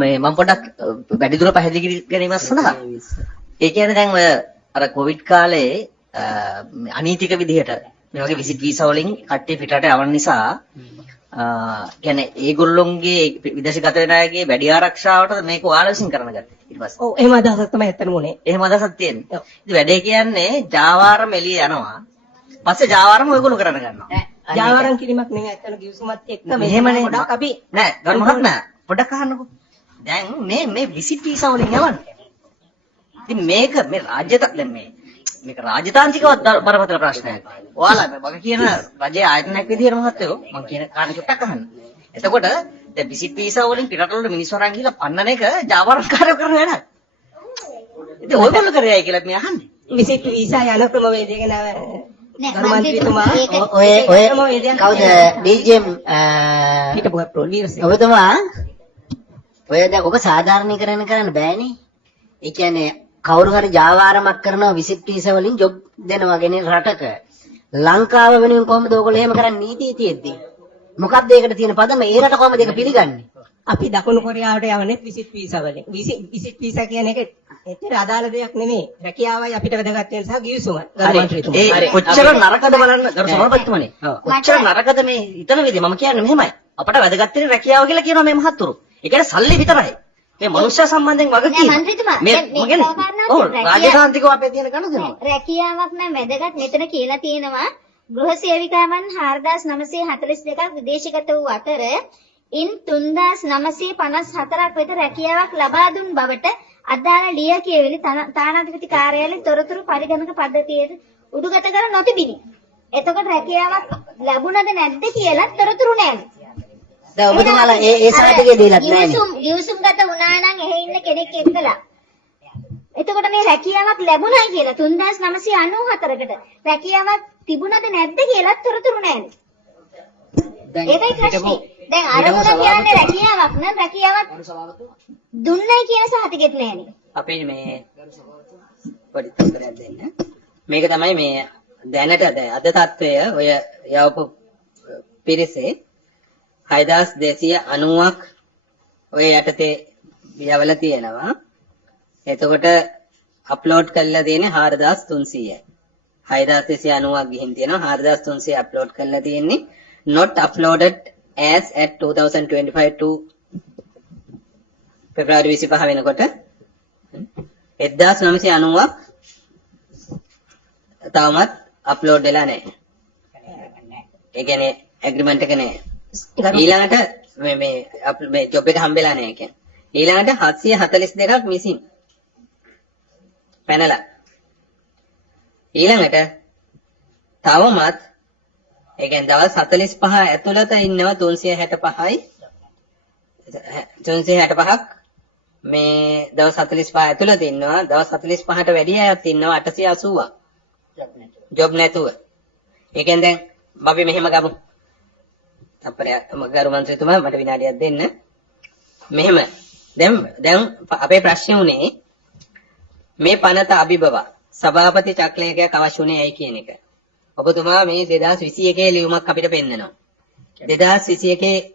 මේ මම පොඩ්ඩක් වැඩිදුර පැහැදිලි කිරීමක් සඳහා ඒ කියන්නේ දැන් ඔය අර කොවිඩ් කාලේ අනීතික විදිහට මේ වගේ විසිට් වීසා වලින් කට්ටිය පිටරට යවන නිසා කියන්නේ ඒගොල්ලොන්ගේ විදේශගත වෙන අයගේ වැඩි ආරක්ෂාවට මේක ඔයාලා විසින් කරන ගත්තා ඊට පස්සේ. ඔව් එහෙම අදහසක් තමයි ඇත්තම උනේ. එහෙම අදහසක් තියෙනවා. ඉතින් වැඩේ කියන්නේ ජාවාරම එළිය යනවා. පස්සේ ජාවාරම ඔයගොල්ලෝ කරන්න ගන්නවා. ජාවාරම් කිරීමක් නෙමෙයි ඇත්තම ගිවිසුමත් එක්ක මෙහෙමනේ ගොඩක් අපි නෑ ගරු මහත්මයා පොඩ්ඩක් අහන්නකෝ. දැන් මේ විසිට් වීසා වලින් යවන්නේ. ඉතින් මේක මේ රාජ්‍යත මේක රාජතාන්ත්‍රිකවත් බරපතල ප්‍රශ්නයක්. ඔයාලා මම කියන රජයේ ආයතනයක් විදිහට මහත්තයෝ මම කියන කාරණේ චුට්ටක් අහන්න. එතකොට දැන් විසිට් වීසා වලින් පිටරටවල මිනිස්සු අරන් ගිහලා පන්නන එක ජාවාරම්කාරයෝ කරන වැඩක්. ඉතින් ඔයගොල්ලෝ කරේයි කියලා මේ අහන්නේ. විසිට් වීසා යන ක්‍රමවේදය ගැන මන්ත්‍රීතුමා ඔය කවුද ඩීජීඑම් හිටපු ප්‍රොඩියුසර් ඔබතුමා ඔය දැන් ඔබ සාධාරණීකරණය කරන්න බෑනේ. ඒ කියන්නේ කවුරු හරි ජාවාරමක් කරනවා විසිට් වීසා වලින් ජොබ් දෙනවා ගෙන රටක ලංකාව වෙනුවෙන් කොහොමද ඕගොල්ලෝ එහෙම කරන්නේ නීතිය තියෙද්දි මොකක්ද ඒකට තියෙන පදම ඒ රට කොහොමද ඒක පිළිගන්නේ? අපි දකුණු කොරියාවට යවන්නේ විසිට් වීසා වලින්. විසිට් වීසා කියන එක එච්චර අදාළ දෙයක් නෙමෙයි. රැකියාවයි අපිට වැදගත් වෙන නිසා ගිවිසුමයි. ඒ කොච්චර නරකද බලන්න ගරු සභාපතිතුමනි. කොච්චර නරකද මේ හිතන විදිහ මම කියන්නේ මෙහෙමයි. අපට වැදගත් වෙන රැකියාව කියලා කියනවා මේ මහත්තුරු. ඒ කියන්නේ සල්ලි විතරයි. මේ මනුෂ්‍ය සම්බන්ධයෙන් වගකීම. රාජකාන්තිකව අපේ තියෙන කණදෙනවා. රැකියාවක් නම් වැදගත් මෙතන කියලා තියෙනවා ගෘහ සේවිකාවන් 4942ක් විදේශගත වූ අතර ඉන් 3954ක් වෙත රැකියාවක් ලබා දුන් බවට අදාළ ලියකියවිලි තානාධිපති කාර්යාලයේ තොරතුරු පරිගණක පද්ධතියේ උඩුගත කර නොතිබිනි. එතකොට රැකියාවක් ලැබුණද නැද්ද කියලා තොරතුරු නැහැ. දැන් ඔබතුමාලා ඒ සාධකයේ දීලත් නැහැ. ගිවිසුම්ගත වුණා නම් එහෙ ඉන්න කෙනෙක් එක්කලා. එතකොට මේ රැකියාවක් ලැබුණයි කියලා 3994කට රැකියාවක් තිබුණද නැද්ද කියලා තොරතුරු නැහැ. ඒකයි ප්‍රශ්නේ. දැන් අරමුණ කියන්නේ රැකියාවක් නම් රැකියාවක් දුන්නයි කියන සහතිකෙත් නැහැනේ. අපි මේ පොඩි උත්තරයක් දෙන්න. මේක තමයි මේ දැනට අද තත්වය ඔය යවපු පිරිසේ 6290ක් ඔය යටතේ යවලා තියෙනවා. එතකොට අප්ලෝඩ් කරලා තියෙන්නේ 4300යි. 6290ක් ගිහින් තියෙනවා 4300 අප්ලෝඩ් කරලා තියෙන්නේ not uploaded as at 2025 to February 25 වෙනකොට 1990ක් තවමත් අප්ලෝඩ් වෙලා නැහැ. ඒ කියන්නේ ඇග්‍රීමන්ට් එක නැහැ. ඊළඟට මේ ජොබ් එක හම්බෙලා නැහැ කියන්නේ. ඊළඟට 742ක් මිසින් පැනලා. ඊළඟට තවමත් ඒ කියන්නේ දවස් 45 ඇතුළත ඉන්නවා 365යි 365ක් මේ දවස් 45 ඇතුළත ඉන්නවා දවස් 45ට වැඩි අයත් ඉන්නවා 880ක් ජොබ් නැතුව. ඒ කියන්නේ දැන් අපි මෙහෙම ගමු. අපේ ගරු මන්ත්‍රීතුමා මට විනාඩියක් දෙන්න. මෙහෙම දැන් අපේ ප්‍රශ්නේ උනේ මේ පනත අභිබව සභාපති චක්‍රලේඛයක් අවශ්‍ය උනේ ඇයි කියන එක. ඔබතුමා මේ 2021 ලියුමක් අපිට පෙන්නනවා. 2021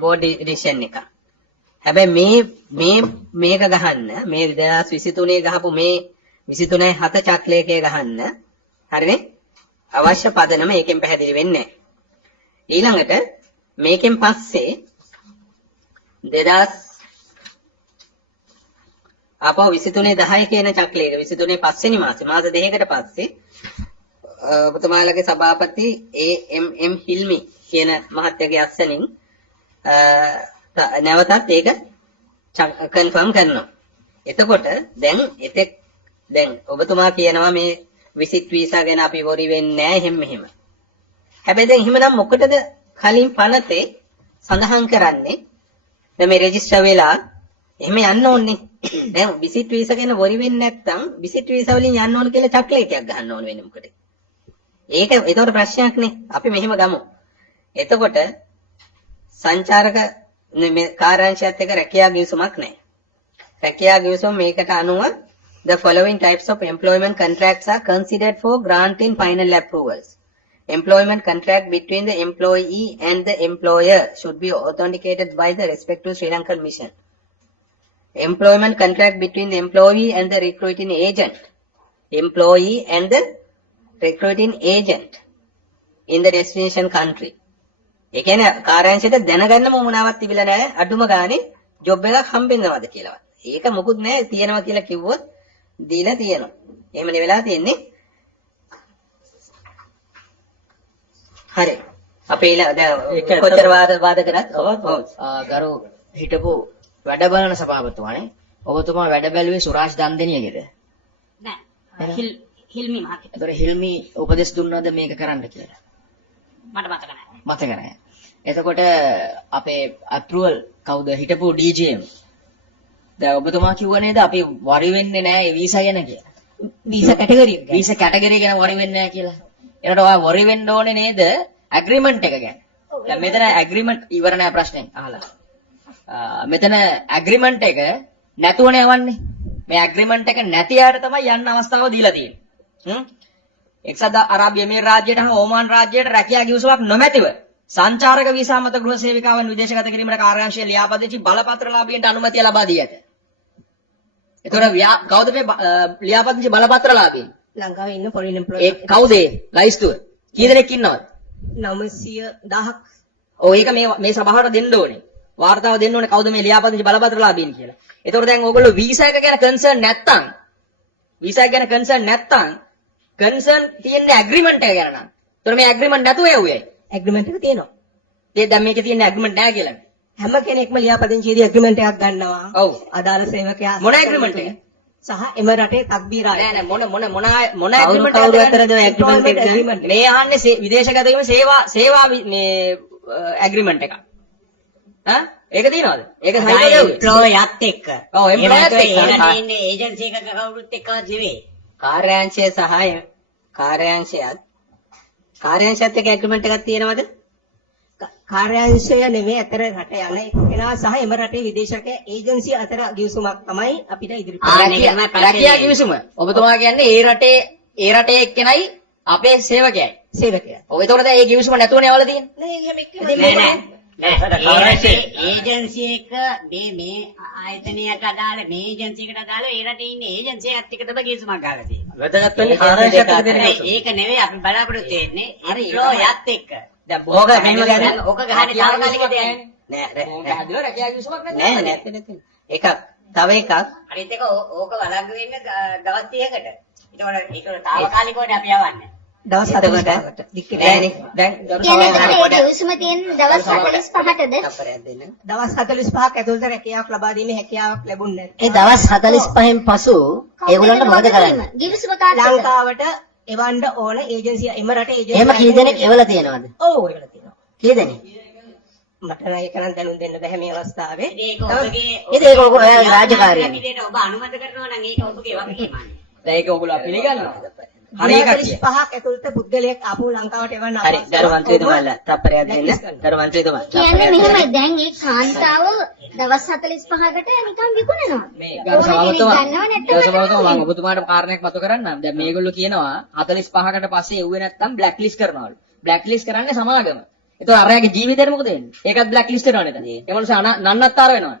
බෝඩ් එඩිෂන් එක. හැබැයි මේක ගහන්න මේ 2023 ගහපු මේ 23/7 චක්‍රලේඛය ගහන්න හරිනේ අවශ්‍ය පදනම ඒකෙන් පැහැදිලි වෙන්නේ නැහැ. ඊළඟට මේකෙන් පස්සේ 2000 අපව 23/10 කියන චක්‍රලේඛ 23 පස්වෙනි මාසේ මාස දෙකකට පස්සේ ඔබතුමාලගේ සභාපති AMM හිල්මි කියන මහත්තයාගේ අස්සනින් නැවතත් ඒක කන්ෆර්ම් කරනවා. එතකොට දැන් ඔබතුමා කියනවා මේ විසිට් වීසා ගැන අපි වොරි වෙන්නේ නැහැ එහෙම මෙහෙම. හැබැයි දැන් එහෙමනම් මොකටද කලින් පනතේ සඳහන් කරන්නේ දැන් මේ රෙජිස්ටර් වෙලා එහෙම යන්න ඕනේ. දැන් විසිට් වීසා ගැන වොරි වෙන්නේ නැත්නම් විසිට් වීසා වලින් යන්න ඕන කියලා චක්ලේඛයක් ගහන්න ඕන වෙන්නේ මොකද? ඒතකොට ප්‍රශ්නයක් නේ. අපි මෙහෙම ගමු. එතකොට සංචාරක මේ කාර්යාංශයත් එක්ක රැකියා ගිවිසුමක් නැහැ. රැකියා ගිවිසුම මේකට අනුව the following types of employment contracts are considered for granting final approvals. employment contract between the employee and the employer should be authenticated by the respective Sri Lankan mission. Employment contract between the employee and the recruiting agent. Employee and the recruiting agent in the destination country. ඒ කියන්නේ කාර්යාංශයට දැනගන්නම මොනවත් තිබිලා නැහැ අඩුම ගානේ job එකක් හම්බෙන්නවද කියලාවත්. ඒක මොකුත් නැහැ තියෙනවා කියලා කිව්වොත් දීලා තියෙනවා. එහෙමනේ වෙලා තියෙන්නේ. හරි. අපේ කොච්චර වාද කරත් ගරු හිටපු වැඩ බලන සභාපතිතුමානේ ඔබතුමා වැඩ බැලුවේ සුරාජ් දන්දෙනියගේද? නෑ හිල්මි මහත්තයා. ඒතර හිල්මි උපදෙස් දුන්නද මේක කරන්න කියලා? මට මතක නෑ. මතක නැහැ. එතකොට අපේ අප්‍රූවල් කවුද හිටපු DGM? දැන් ඔබතුමා කිව්ව නේද අපි වරි වෙන්නේ නැහැ ඒ වීසා ගැන කියලා. වීසා කැටගරි එක. වීසා කැටගරි ගැන වරි වෙන්නේ නැහැ කියලා. ඒකට ඔයා වරි වෙන්න ඕනේ නේද? ඇග්‍රීමන්ට් එක ගැන. දැන් මෙතන ඇග්‍රීමන්ට් ඉවර නැහැ ප්‍රශ්නේ අහලා. මෙතන ඇග්‍රීමන්ට් එක නැතුවනේ යවන්නේ. මේ ඇග්‍රීමන්ට් එක නැති යාට තමයි යන්න අවස්ථාව දීලා තියෙන්නේ. එක්සත් අරාබි එමිරේට් රාජ්‍යයට හා ඕමාන් රාජ්‍යයට රැකියා ගිවිසුමක් නොමැතිව සංචාරක වීසා මත ගෘහ සේවිකාවන් විදේශගත කිරීමට කාර්යාංශයේ ලියාපදිංචි බලපත්‍රලාභීන්ට අනුමැතිය ලබා දී ඇත. ඒතකොට කවුද මේ ලියාපදිංචි බලපත්‍රලාභීන්? ලංකාවේ ඉන්න ෆොරින් ඒ එම්ප්ලොයි කවුද ඒ ලයිස්තුව? කී දෙනෙක් ඉන්නවද? 900,000ක්. ඔව් ඒක මේ සභාවට දෙන්න ඕනේ. වාර්තාව දෙන්න ඕනේ කවුද මේ ලියාපදිංචි බලපත්‍රලාභීන් කියලා. ඒතකොට දැන් ඕගොල්ලෝ වීසා එක ගැන කන්සර්න් නැත්තම් කන්සර්න් තියෙන්නේ ඇග්‍රීමන්ට් එක ගැන නම්. ඒතකොට මේ ඇග්‍රීමන්ට් නැතුව යවුවේ. ඇග්‍රීමන්ට් එක තියෙනවා. ඒ දැන් මේකේ තියෙන ඇග්‍රීමන්ට් නැහැ කියලා. හැම කෙනෙක්ම ලියාපදිංචියේදී ඇග්‍රීමන්ට් එකක් ගන්නවා. ඔව්. අදාළ සේවකයා මොන ඇග්‍රීමන්ට් එක? සහ එම රටේ තක්බීරා. නෑ මොන ඇග්‍රීමන්ට් කවුරු අතරද ඔය ඇග්‍රීමන්ට් එක? මේ ආන්නේ විදේශගත වීම සේවා මේ ඇග්‍රීමන්ට් එක. ඒක තියෙනවද? ඒක සයිකල් යවුවේ. එම්ප්ලොයර්ත් එක්ක. ඔව් එම්ප්ලොයර්ත් එක්ක. ඒකට ඉන්නේ ඒජන්සි එකක කවුරුත් එක්කවත් නෙවෙයි. කාර්යාංශයේ සහාය කාර්යාංශයත් එක්ක ඇග්‍රීමන්ට් එකක් තියෙනවද? කාර්යාංශය නෙමෙයි අතර රට යන එක්කෙනා සහ එම රටේ විදේශක ඒජන්සිය අතර ගිවිසුමක් තමයි අපිට ඉදිරිපත් රැකියා ගිවිසුම. ඔබතුමා කියන්නේ ඒ රටේ එක්කෙනයි අපේ සේවකයයි. සේවකයා. ඔව් ඒතකොට දැන් ඒ ගිවිසුම නැතුවනේ යවලා තියෙන්නේ. නෑ එහෙම නෑ ඒජන්සි එක මේ ආයතනයට අදාළ මේ ඒජන්සි එකට අදාළ ඒ රටේ ඉන්නේ ඒජන්සියත් එක්ක තමයි ගිවිසුමක් ගහලා තියෙන්නේ. වැදගත් වෙන්නේ කාර්යාංශයත් එක්ක දෙන්නේ. ඒක නෙවෙයි අපි බලාපොරොත්තු වෙන්නේ එම්ප්ලොයර්ත් එක්ක. දැන් ඕක මෙහෙම ගන්න. ඕක ගහන්නේ තාවකාලික දෙයක්. පැහැදිලිව රැකියා ගිවිසුමක් නෑ නැත්නම් එකක්. තව එකක්. අනිත් එක ඕක වළංගු වෙන්නේ දවස් 30කට. ඒකවල තාවකාලිකව අපි යවන්නේ. දවස් 45කට. නෑනේ. දැන් කියන්නේ ඒ ගිවිසුම තියෙන දවස් 45ටද? තප්පරයක් දෙන්න. දවස් 45ක් ඇතුළත රැකියාවක් ලබා දීමේ හැකියාවක් ලැබුණේ ඒ දවස් 45න් පසු ඒගොල්ලන්ට මොකද කරන්නේ? ගිවිසුම කාර්යය ලංකාවට එවන්න ඕන ඒජන්සිය එම රටේ ඒජන්සිය. එහෙම කී දෙනෙක් එවලා තියෙනවද? ඔව් ඒවල තියෙනවා. කී දෙනෙක්? මට නම් ඒක නම් දැනුම් දෙන්න බැහැ මේ අවස්ථාවේ. ඒක ඔබගේ ඒක ඔය රාජකාරිය. විදියට ඔබ අනුමත කරනවා නම් ඒක ඔබගේ වගකීමයි. දැන් ඒක ඔයගොල්ලෝ පිළිගන්නවා. හරි එකක් කිය. 45ක් ඇතුළත පුද්ගලයෙක් ආපහු ලංකාවට එවන්න හරි ගරු මන්ත්‍රීතුමාලා තප්පරයක් දෙන්න. ගරු මන්ත්‍රීතුමා. කියන්නේ මෙහෙමයි දැන් ඒ කාන්තාව දවස් 45කට නිකන් විකුණනවා. මේ ගරු සභාවතුමා මම ඔබතුමාට කාරණයක් මතක කරන්නම්. දැන් මේගොල්ලෝ කියනවා 45කට පස්සේ එව්වේ නැත්තම් බ්ලැක් ලිස්ට් කරනවලු. බ්ලැක් ලිස්ට් කරන්නේ සමාගම. ඒතකොට අරයාගේ ජීවිතේට මොකද වෙන්නේ? ඒකත් බ්ලැක් ලිස්ට් කරනවා නේද? ඒ මොනස නන්නත්තර වෙනවා.